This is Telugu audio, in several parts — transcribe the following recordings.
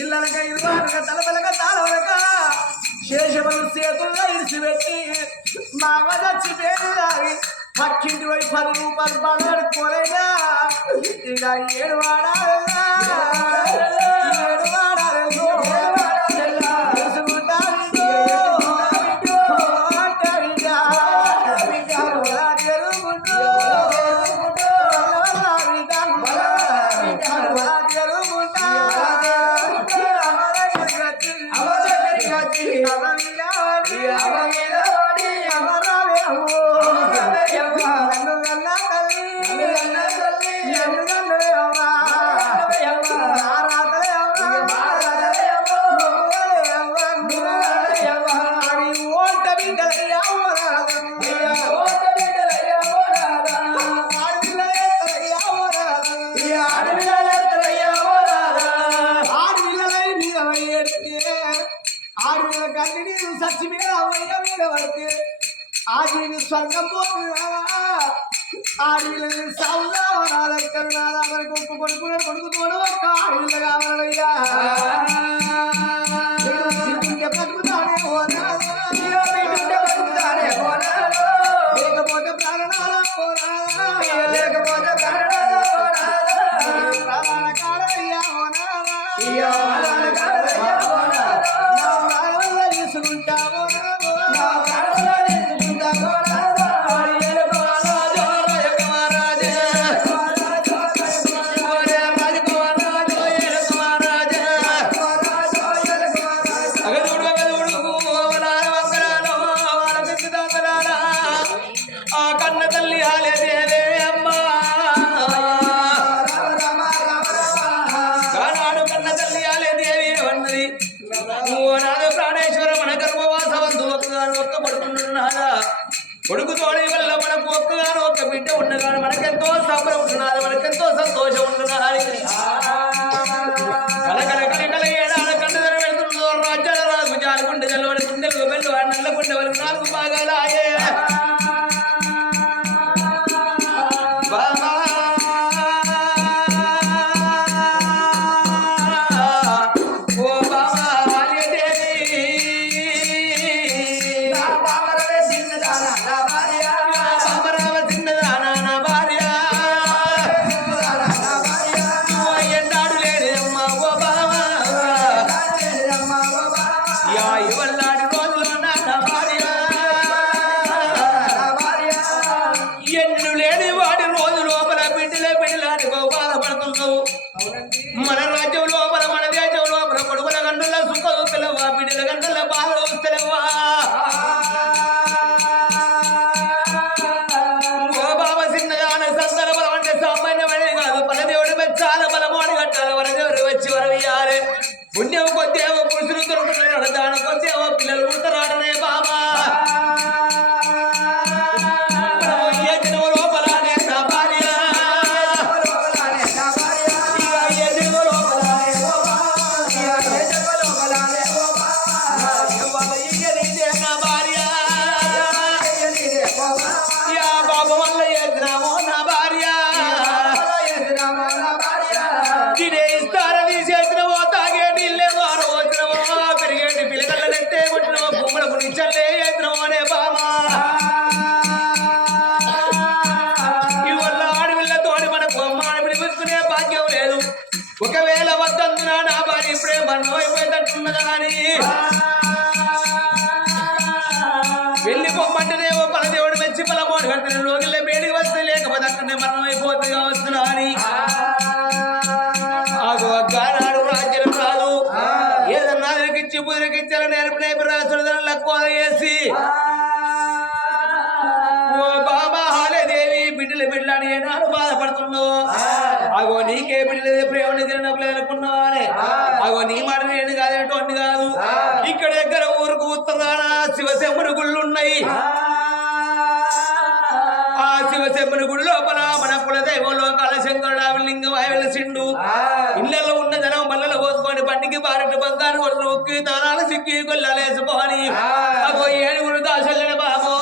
ఇళ్ళనక ఇరువానక తలపలక తాళవలక శేషములు చేతుల్లో ఇడిచిపెట్టి మా అమ్మ చచ్చిపోయి పక్కింటి వైపు 10 రూపాయలు బాగా కోరైనా ఇక ఏడు వాడాలన్నా ఆడిని స్వర్గం ఆడిని సాగుదామనాలెక్కడున్నారా మనకు ఒక్క కొడుకునే కొడుకుతోడు ఒక్క ఆడిళ్ళు కావాలయ్యా బతుకుతానే లేకపోతే ప్రాణాల ప్రాణాల కాడయ్యా తీసుకుంటాము కొడుకు తోడి వల్ల మనకు ఒక్కగాను ఒక్క బిడ్డ ఉండగాను మనకెంతో సంబరం ఉంటున్నది మనకెంతో సంతోషం ఉంటున్నది కలకల ఏడాల కన్ను ధర వెళ్తుందో రాజ్యాల రాజు జాలుగుండె జల్లువని గుండెలు బెల్లు నల్లగుండె వాళ్ళకి 4 భాగాలాయే మన రాజ్యం లోపల మన దేశం లోపల కొడుకుల గంటల సుఖ వస్తలేవా బిడ్డల గంటల బాధ వస్తలేవా ఓ బాబా చిన్నగాన సంతల బలం అంటే సామాన్యమైనది కాదు పలదేవుడు చాలా బలమోడి కట్టాలి వరదేవుడు వచ్చి వరవేయాలి పుణ్యం కొద్దేవో పురుషులు దొరుకుతున్నాడు దాని కొద్దేవో పిల్లలు పుడతారాడనే బాబా ఒకవేళ వద్దందున నా భార్య ఇప్పుడే మరణం అయిపోయిందంటున్నదా అని వెళ్ళిపోమంటేనేమో పలదేవుడు మెచ్చి పలమోడు కట్టిన లోకిల్లే బేడికి వస్తే లేకపోతే అక్కడనే మరణం అయిపోతుంది కావస్తున్నా అని ఆగానాడు రాజ్యం రాదు ఏదన్నా ఎరికిచ్చి పుదిరికిచ్చారని నేర్పు నేర్పు రాసుడు లక్కువ చేసి ఓ బాబా హాలేదేవి బిడ్డలని ఏనాడు బాధపడుతున్నావు అగో నీకే బిడ్డలేదే ప్రేమని తినప్పుడు అనుకున్నావా అని అగో నీ మాట నేను కాదేటువంటి కాదు ఇక్కడ దగ్గర ఊరుకు ఉత్తరాన శివశంభుని గుళ్ళున్నాయి ఆ శివశంభుని గుడి లోపల మన కులదైవంలో కళశంకరుడు లింగం వెలసిండు ఇళ్లలో ఉన్న జనం బల్లలో పోసుకొని బండికి బారెట్టు బంగారు కొట్టు ఉక్కి తాళాలు సిక్కి గొల్లలేసుకొని అగో 7 దాసల్లని బాబో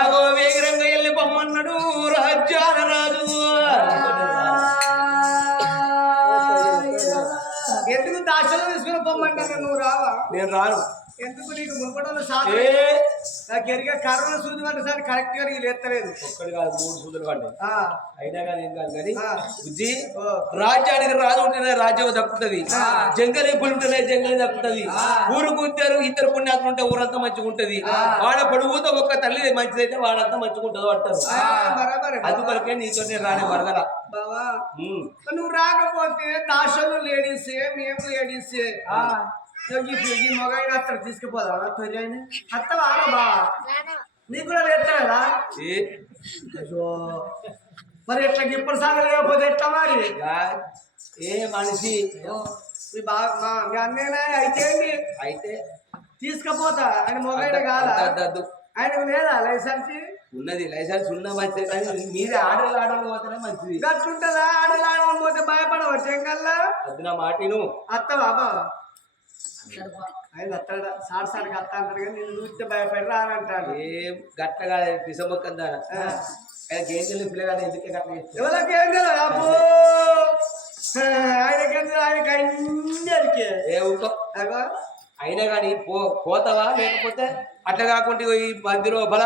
అగో వేగిరంగా వెళ్ళి పొమ్మన్నాడు రాజ్యా తీసుకుని పొమ్మంటే నువ్వు రావా? నేను రాను. ఎందుకు నీకు మునుపడంలో నాకు ఎరిగే కరోనా సూది అంటే సార్ కరెక్ట్ గా నీకు ఎత్తలేదు. ఒక్కడి కాదు 3 సూదులు పడ్డాయి. అయినా కానీ ఏం కాదు కానీ బుజ్జి రాజ్యానికి రాజు ఉంటేనే రాజ్యం దక్కుతుంది, జంగలి పులి ఉంటేనే జంగలి దక్కుతుంది. ఊరుకు ఇద్దరు పుణ్యాత్ములు ఉంటే ఊరంతా మంచిగా ఉంటది. వాడ పొడుగుతో ఒక్క తల్లి మంచిదైతే వాడంతా మంచిగా ఉంటుందో అంటారు. అందుకొరకే నీతో రానే వరదల బావా. నువ్వు రాకపోతే దాసలు లేడీసే మేము లేడీసే ఈ మొగాయిని అత్త తీసుకుపోదా అత్తవా బా నీకు కూడా లేస్తాడా? మరి ఎట్లా ఇప్పుడు సాగ లేకపోతే ఎట్లా మరి ఏ మనిషి మీ అన్నేనా అయితే తీసుకుపోతా ఆయన మొగాయిన కాదు ఆయనకు లేదా లైసెన్స్? ఉన్నది, లైసెన్స్ ఉన్న మంచిది కానీ మీరే ఆడలు పోతేనే మంచిది. గట్టుంటదా? ఆడలు పోతే భయపడవచ్చు ఎంకల్లా. అది నా మాటిను. అత్తవా బా ఆయన అత్తాడ సాడికి అత్త అంటారు కానీ నేను చూస్తే భయపడరా అని అంటాడు. ఏం గట్టగా పిసమొక్కందా గేదెలు పిల్లగానే ఎందుకే గట్ల ఎవరికేం తెలియదు అబ్బో ఆయనకి అన్నికే ఏ ఊకో. అయినా కానీ పోతావా లేకపోతే అట్లా కాకుండా ఈ మందిలో బల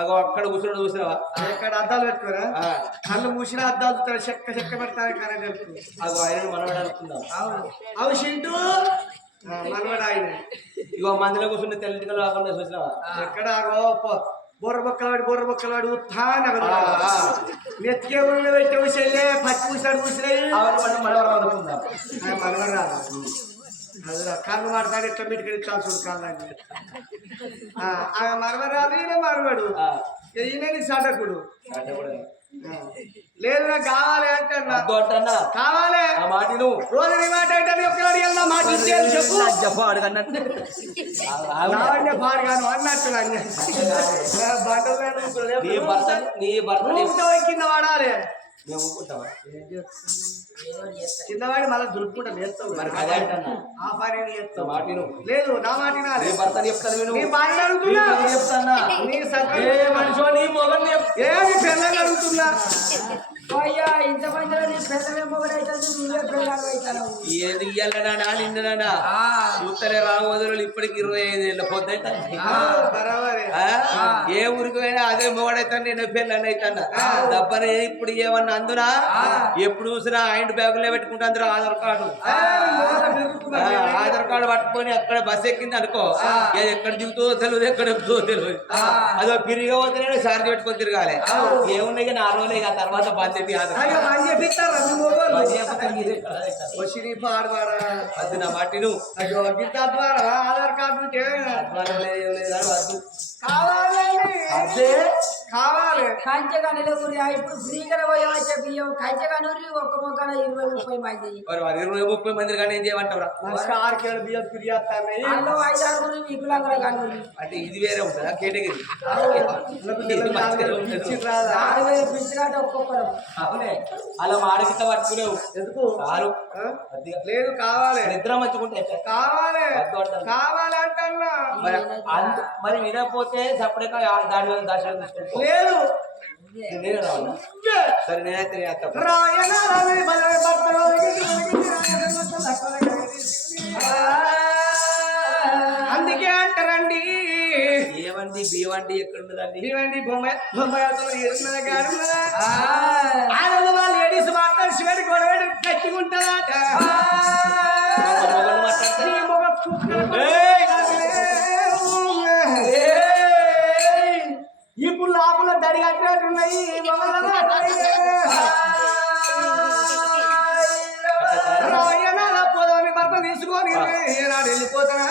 అగో అక్కడ కూర్చున్నాడు చూసినావా? ఇక్కడ అద్దాలు పెట్టుకోరా? కళ్ళు మూసిన అద్దాలు చెక్క పెడతారు కానీ అగో ఆయన మనవాడు అనుకుందాం. అవు సింటూ మనవాడు ఆయన. ఇగో మందిలో కూర్చుంటే తెల్లటికలు రాకుండా చూసినావా? ఎక్కడ బొర్ర బొక్కలాడు నెత్తికే ఊళ్ళో పెట్టే ఊసే పచ్చి పూసాడు పూసినాయి మనవడు అనుకుందాం. మనవాడు రాదు కళ్ళు మాట్లాడి ఎట్లా మీటికి చాల్సి కాదండి. మనవరాలు ఈయన మనవాడు ఈయన నీ సడకుడు. లేదు నాకు కావాలి అంటన్నా కావాలి మాటిను రోజు నీ మాట అంటే ఒక్కలాడి మాట చెప్పు అడగన్నట్టు పాడుగాను అన్నట్టు బట్టలు కింద వాడాలి. కిందవాడి మళ్ళీ దులుపుకుంటా నేస్తావు మరి అదే అంటన్నా. ఆ పని చేస్తావు మాటిను లేదు నా మాటినా భర్త చెప్తాను నీ భార్య అడుగుతున్నా చెప్తానా నీ మనిషి నీ మొగని ఏమి పిల్లలు అడుగుతున్నా అయ్యా ఇంతమంది ఏది ఇయ్యాలనా నిన్ననా చూస్తలే రామోదరులు ఇప్పటికి 25 ఏళ్ళ పొద్దుట ఏ ఊరికి పోయినా అదే మొగడైతాను నేను పెళ్ళని అయితాను దబ్బనే. ఇప్పుడు ఏమన్నా అందునా ఎప్పుడు చూసినా హ్యాండ్ బ్యాగులే పెట్టుకుంటా అందరూ ఆధార్ కార్డు పట్టుకొని అక్కడ బస్ ఎక్కింది అనుకో ఎక్కడ దిగుతుందో తెలియదు ఎక్కడ ఎక్కుతుందో తెలియదు. అదో పిరిగా పోతే చార్జ్ పెట్టుకొని తిరగాలి. ఏమున్నాయి కానీ 6 రోజులే ఆ తర్వాత బంద్ చెప్పి అది నా మాటిను. ఆధార్ కార్డు ఉంటే వద్దు అదే కావాలి. కంచెగానిలో ఇప్పుడు ఫ్రీగా పోయామంటే బియ్యం కంచెగానూరి ఒక్క మొక్కన 20-30 మంది 20-30 మంది కానీ ఏం చేయమంటారా? 6 బియ్యం ఫిర్యాదు అందులో 5-6 వికులాంగుల కానూరి అంటే ఇది వేరే ఉంటుందా కేటగిరీ? పిచ్చిరాట ఒక్కొక్కరు అవునే అలా మాడకిత పట్టుకునేవు ఎందుకు? లేదు కావాలి. నిద్ర మంచుకుంటే కావాలి కావాలి అంటన్నా మరి వినకపోతే సపరేట్గా దాని మీద దర్శనం తీసుకుంటా. లేదు నేను రావాలా? సరే నేనైతే అందుకే అంటారండి ఏమండి బియ్యమండి ఎక్కడున్నదండి? బియ్యమండి బొమ్మాయి ఆడలు వాళ్ళు లేడీస్ మాట్లాడి శివుడి గొడవ కట్టుకుంటారట. ఇప్పుడు లోపల దడి కట్టినట్టు ఉన్నాయి. పోదామని భర్త తీసుకొని ఏనాడు వెళ్ళిపోతున్నా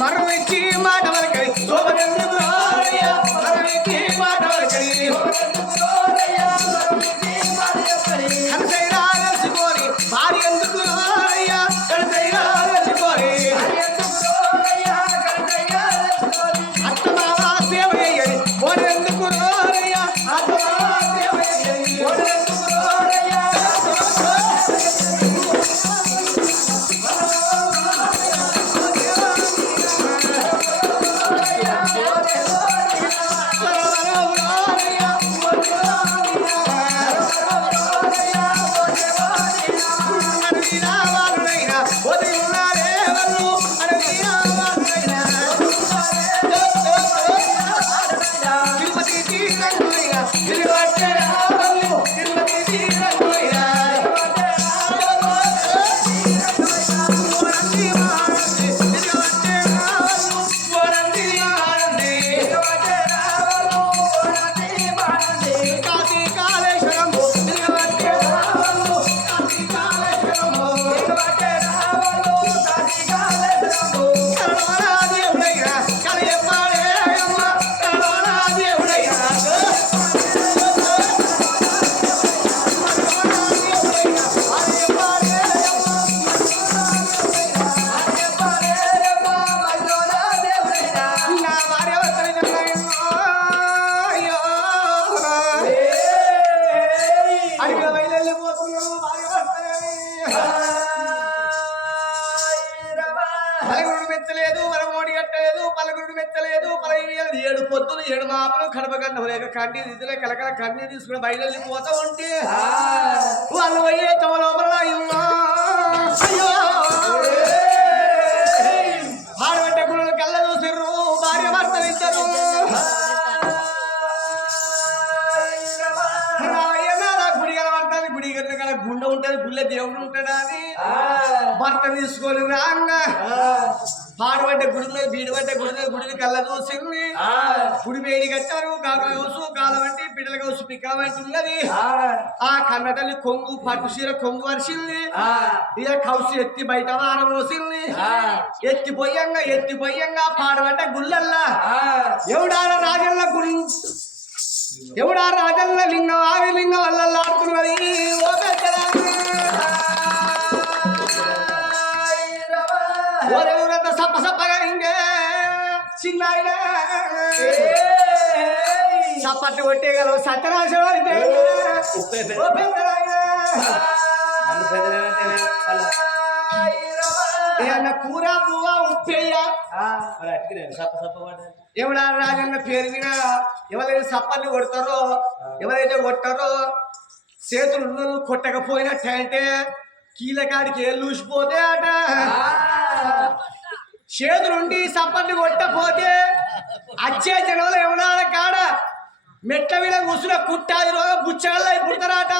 మరణించి మాట వరకడి శోభనెందుకు రారయ్యా మరణించి మాట వరకడి కనసైనా తెలుసుకొని భార్య ఎందుకు రారయ్యా కనసైనా తెలుసుకొని అత్తమావ సేవ చేయాలి ఓడెందుకు రారయ్యా అత్తమావ సేవ చేయాలి ఓడెందుకు రారయ్యా ఏడు పొద్దులు ఏడు మాపలు కడపగండ లేక కన్నీ దిద్దులే కలకల కన్నీ తీసుకుని బయలుదేరి పోతా ఉంటే వాళ్ళు పోయే తమ లోపల అయ్యో ఆడబట్ట గుళ్ళు కళ్ళ చూసిర్రు భార్య భర్తలు ఇద్దరు గుడి కలబడతాను గుడి కల గుండె ఉంటది గుళ్ళే దేవుడు ఉంటాడా అని భర్త తీసుకొని రాంగా పాడబడ్డ గుడి మీద బీడబడ్డ గుడి మీద గుడిని కళ్ళ చూసింది గుడి వేడి కట్టారు కాకుల కౌసు కాలవంటి బిడ్డల కౌసు పిక్కవంటి ఉన్నది ఆ కన్న తల్లి కొంగు పట్టు చీర కొంగు వరిసింది ఇక కౌసు ఎత్తి బయట వారం పోసింది ఎత్తిపోయంగా పాడబడ్డ గుళ్ళల్లా ఎవడాల రాజల్ల గుడి ఎవడా రాజల్ల లింగం ఆవి లింగం వల్ల ఆడుతున్నది ఓ ఓరెవరంత సప్ప సప్పగా ఇంకే చిన్న సప్పట్టు కొట్టేయగలవు సత్యనాశం అయితే కూర పువ్వ ఉప్పేయ్యా ఎవడా రాజన్న పేరు మీద ఎవరైతే సప్పల్ని కొడతారో ఎవరైతే కొట్టారో చేతులు కొట్టకపోయినట్టంటే కీలకాడికి ఏళ్ళు లూసిపోతే అట చేతులుండి సప్పల్ని కొట్టపోతే అచ్చే జనంలో ఎవడాడ కాడ మెట్ల మీద ముసుల కుట్టాది రోజు బుచ్చగల్ల పుడతారట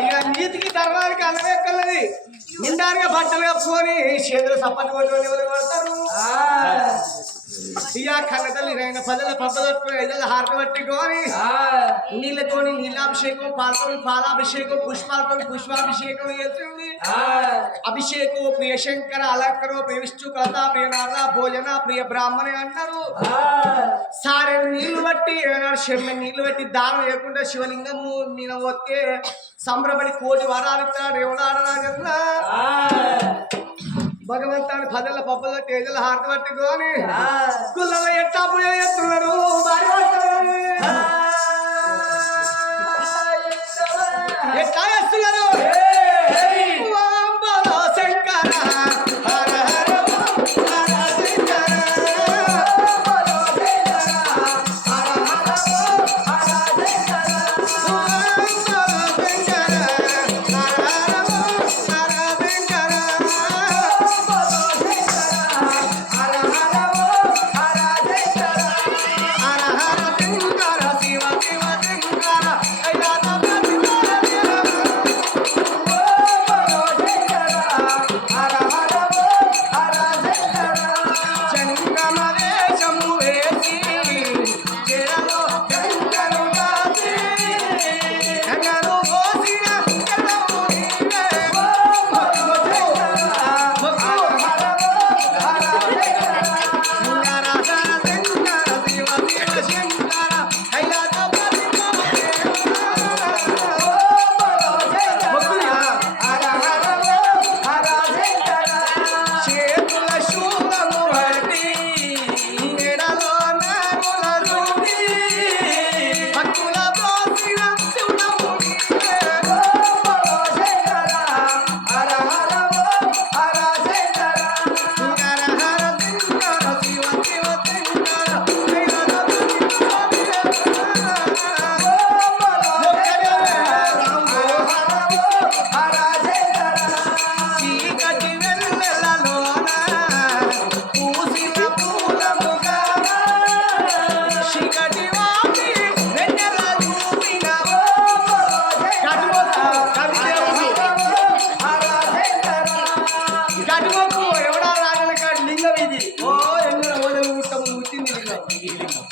ఇక నీతికి ధర్మానికి అనవేకల్లది నిండారుగా బట్టలు కప్పుకొని చేతులు సప్పల్ని కొట్టుకొని ఎవరు కొడతారు ఇక కన్న తల్లి పదల పబ్బదట్టుకుని ఐదల హారతి పట్టుకొని నీళ్ళతోని నీళ్ళాభిషేకం పాలతోని పాలాభిషేకం పుష్పాలతోని పుష్పాభిషేకం చేస్తుంది అభిషేకం ప్రియ శంకర అలంకరో ప్రియ విష్ణు కథ ప్రియ నార భోజన ప్రియ బ్రాహ్మణి అంటారు సారే నీళ్లు బట్టి చెమ్మె నీళ్లు బట్టి దానం లేకుండా శివలింగము మీద వస్తే సంబరపడి కోటి వరాలు ఇస్తాడు ఎవడాడరాజన్నా భగవంతాన్ని పదల పబ్బల తేజల హారతి పట్టుకొని గుళ్ళలో ఎట్టా పూజ చేస్తున్నారు ఎట్లా చేస్తున్నారు శంకర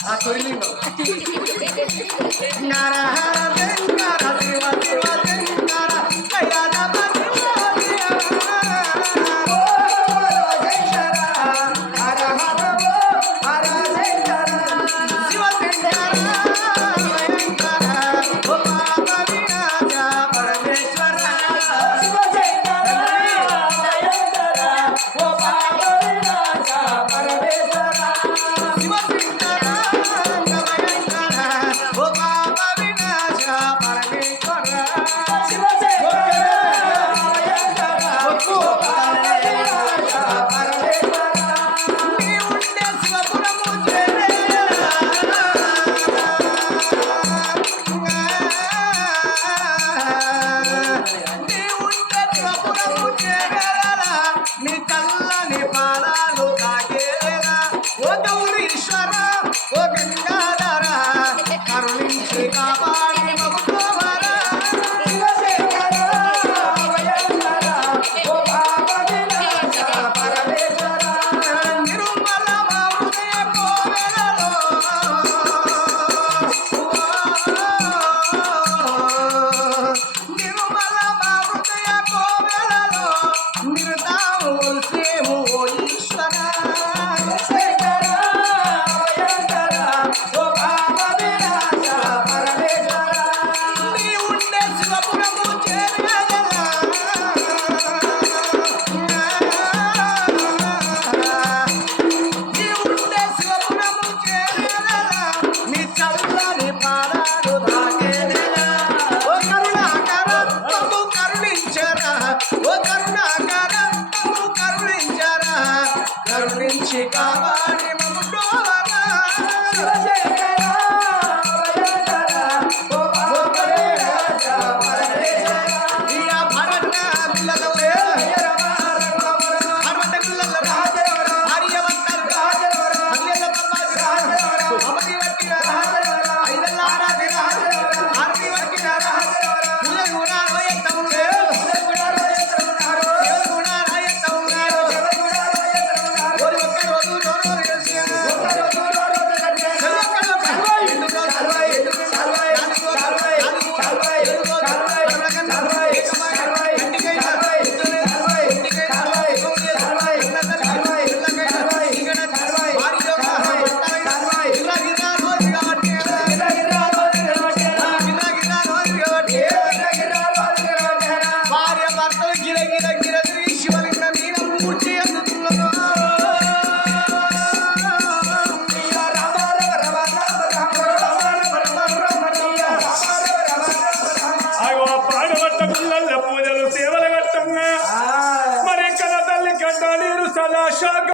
ఆ తొలిలింగం నారాయణ శంకర శివ శివ శంకర కైలాసపతి నీ చల్లని పాదాలు తాకేలా ఓ గౌరీశ్వర ఓ గంగాధర కరుణించి కాపాడి మగుకోవరా నిర్మల మా హృదయ కోవెలలో నిర్మల మా హృదయ కోవెలలో నిర్దాము సేము ఓ ఈశ్వర నీ ఉండే శివపురము చేరగలరా నీ ఉండే శివపురము చేరగలరా నీ చల్లని పాదాలు తాకేలా ఓ కరుణాకర మమ్ము కరుణించరా ఓ కరుణాకర మమ్ము కరుణించరా కరుణించి కాపాడి మమ్ము డోవరా ఇయా భరత పిల్లలు భరత పిల్లలు ఆర్యవంతరు అల్లెల పర్వాలు అమరి వట్టిన ఐదల్ల ఆరాధన ఆర్తి వట్టిన పుల్ల గుణాలు ఎంత ఉన్నారు గుణాలు ఎంత ఉన్నారు ఓరి ఒక్క రోజు రోజు భార్య భర్తలు గిర గిర గిర తిరిగి శివలింగం మీద మూర్చి అందుతున్నారు ఆగో పాడబట్ట పిల్లల పూజలు సేవలు కట్టంగా మరి కన్న తల్లి కంట నీరు సదా శాఖ